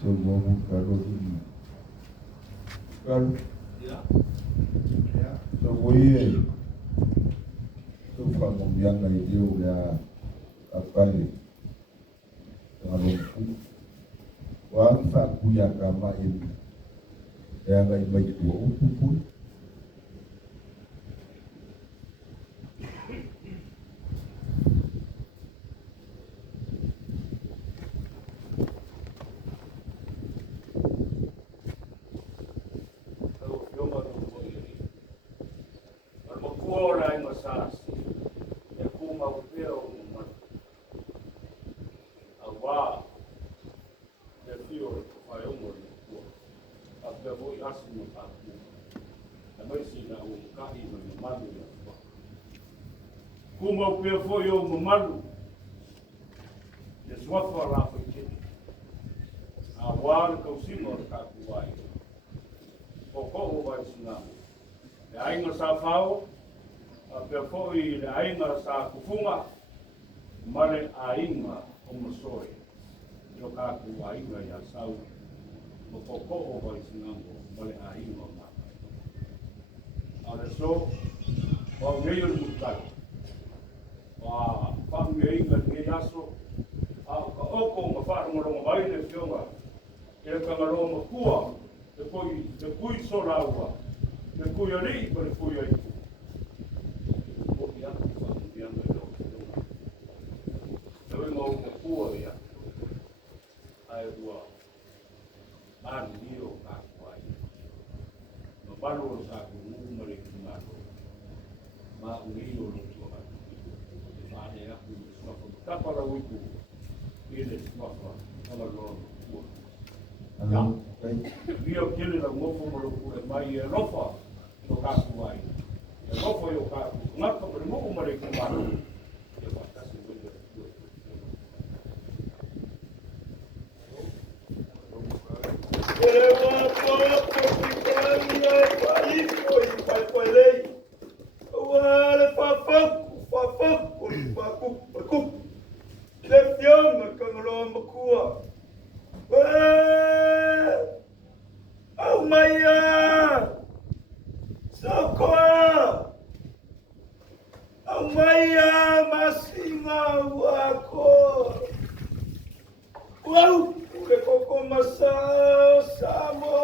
so mo karo ni karo ya so we so fa mo bianga i dio ya apale ngalo wa fa ku ya kama ini ya ga i mai tu o pu Kuma pia foi o mamalu. E sua fala foi que a wala que o senhor está cuai. O como vai ensinar? E ainda sa fao, a pia foi e ainda sa kufunga, male ainda o mosoi. Eu cá cuai ainda já sau. O como vai ensinar? Male ainda ma. Olha só, o meio do mundo. Whamei inga ni aso, ka oko ma wharongaronga mai le whionga, e kangaronga kua, te kui Solaua, te kui ari, pa te kui aiku. Oki atu whamuti anga i roki whionga. Te wenga o ka kua i atu, ai ua, mani nio ka kuai. Ma balo o sa ku mumare ki mato, ma ui o lo tua. Tapa la wiku, ele swafa, ala loa. Ya, rio kele la ngofo mo lo mai e rofa, no kaku ai. E rofa yo kaku, ngaka mo mo mo re kumaro. E wa kasi wende. Ele wa po pikania pai foi pai pai. Wa le papaku papaku. Le fiona Tagaloamatua. Oh Maya! Sokoa! Oh Maya masinga wako. Wow! Ule koko masao samo.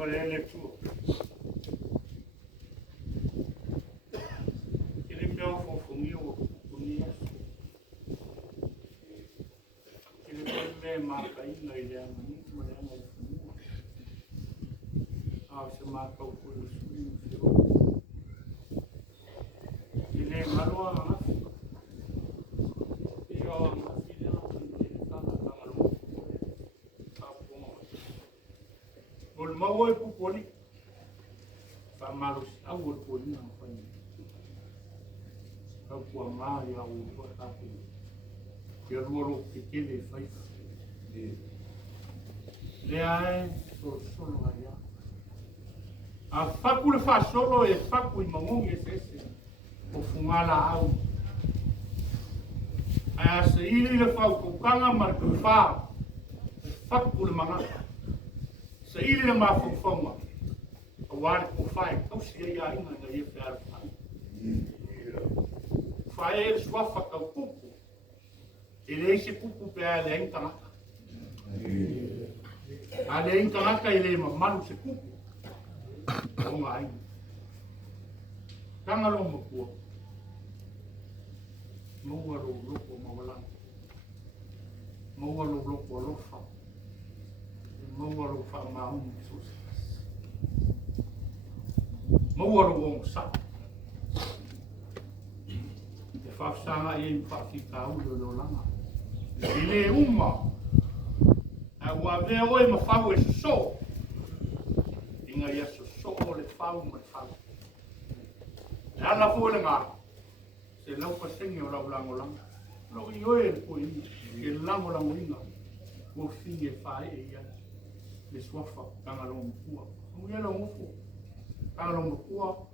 valele tu. Ele me ofofungiu kunia. Ele me marca ina ile amani mwana ufunua. Se marca o pulo suyo. Ele malua na. Ol mau e pupoli. Pa malu au ol poli na fai. Au kwa mai au kwa tapu. Ke ruolo ke kele fai. Le ai solo aia. A faku le fa solo e faku I mamongi sese. O fungala au. A se ili le fa ko kanga mar ku fa. Faku le manga. Se ili le mafufonga. A wale ko fai. Kau sia ia inga na ia whare fai. Fai e swafa kau kuku. E le se kuku pe a le intangaka. A le intangaka I le mamalu se kuku. O ngai. Kanga lo mokua. Maua lo loko mawalanga. Maua lo loko lofa. Maua lo fa maungi susi. Maua lo wong sa. E whafsanga I whawhika ulo lo langa. I le uma. A wawea oe ma whau e so. Inga ia so o le whau ma whau. E ala fo le ngā. Se lau pasengi o lau lango langa. Lau I oe le koe inga. E lango lango inga. Ko fingi e whae e ia. Le swafa Tagaloamatua kua. Mungia lau ngofo. Tagaloamatua kua.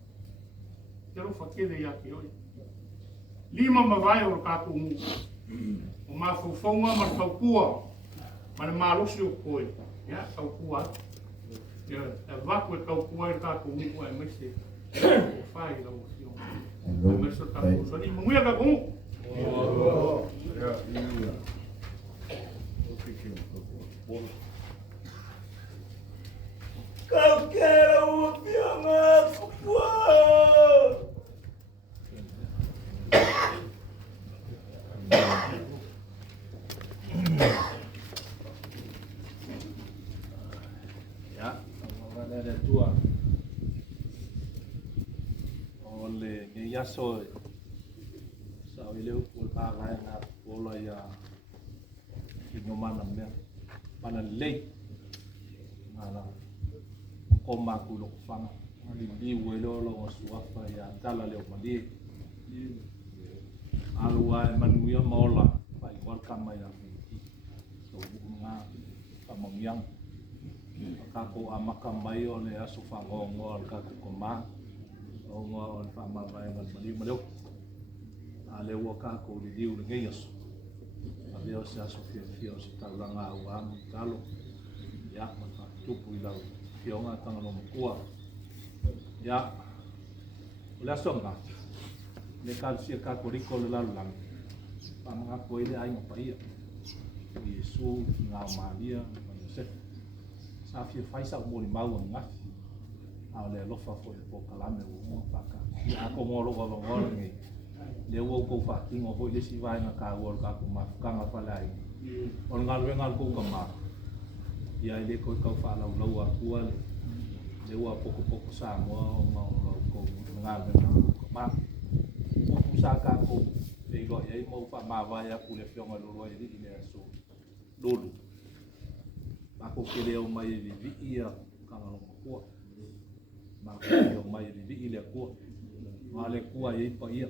Te rofa kele ia ke oe. Lima mawai o kako ngu. O mawhauwhaunga ma whaukua. Ma le malusi o koe. Ia, kaukua. Ia, e waku e kaukua e kako ngu e mese. O whai lau o fio. E mese o kako ngu. Sani, mungia kako ngu. Ia, ia. Kau kera o pianga fukua. Ya, mana ada tua. Oleh ni yaso. Sao ileu pul pagai na pola ya. Kinyoman namnya. Mana lei. Mana koma kulo fanga li welo lo suafa ya tala le mali alwa manuia mola pai welcome ya so bunga kamangyang kako amaka mai o le aso fangongo al ka koma o ngo on fama vai ngal mali malo ale wo kako li diu le ngeyas aveo se aso fio se talanga wa Mulitalo ya maka tupu ilau Fionga Tagaloamatua. Ya, o le asonga. Le kalsia kakoriko le lalulang. Pamanga koe le ainga paia. O Yesu, ngā Maria, ma Yosef. Sa fia faisa o mori mau ngafi. A le lofa fo e po kalame o mua paka. Ia ako ngoro wa ngoro ngi. Le wo ko fa kingo ho le si vai na ka wor ka ko ma kanga falai. On ngal wengal ko kama. Ia ile ko kau fa lau lau akua le ua poko sa mo ngau ko ngal na ma ko sa ka ko le go ia mo fa ma va ya ku le fionga lo ia di le so lolu ako ke le o mai vi ia Tagaloamatua ma ko mai vi ile ko ma le ku ia pa ia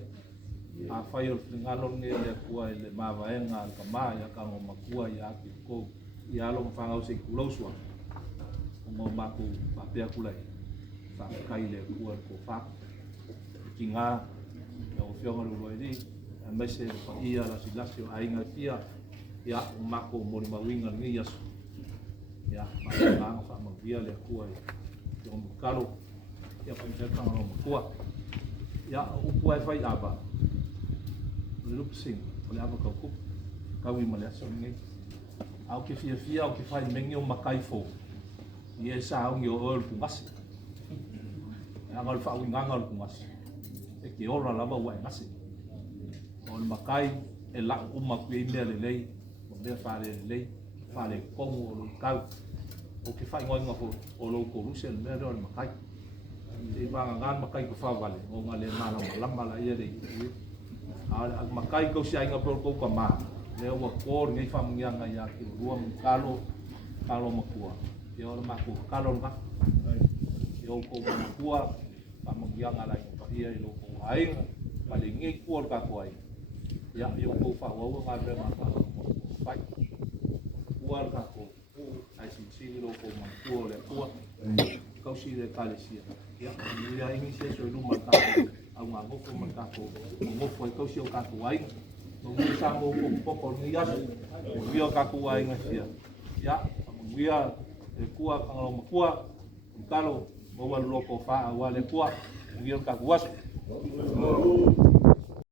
a fai o ngalo nge le ku ile ma va enga ka ma ya Tagaloamatua ya ko ia lo mafanga o se kulau sua mo maku papea kulai fa kai le kuar ko fa kinga o fionga lo ni a mese pa ia la silasio ainga pia ya mako mo ni mawinga ni yas ya pa fa ma via le kuar o kalo ya pa se ka no kuar ya o kuai fai aba lu sing ole aba ka ku ka wi ma le so ni au ke fia au ke fai mengi o makai fo Ia sa ngi o pungas. Angal fa nganga pungas. E ke ora lava wa ngasi. On makai e la uma ku inde le lei. Mo fa le kongo kau. O ke fa ngoi ngafo o lo ko rusel me ro makai. E va ngan makai ku fa vale. O ngale lama la ia dei. A makai ko sia inga por ko kama. Le o ko ngai fa ngianga ya ki ruam kalo Tagaloamatua. Ia ora maku kalo ka. Ia ko makua pa mangiang ala ia i loko ai pale ngi ko ka ko ai. Ia ia ko fa wa nga re ma ka. Pai. Kuar ka ko. Ai si loko makua le ko. Kau si le kalesia. Ia ingi se so lu ma ka. Au nga mo ko ma ka ko. Mo foi kau si o ka ko ai. Mo sa mo ko ni ya. Ia ka ko ai nga sia. Ya, ia e kua Tagaloamatua, Mulitalo, mau loko fa wale kua, ia ka kuas.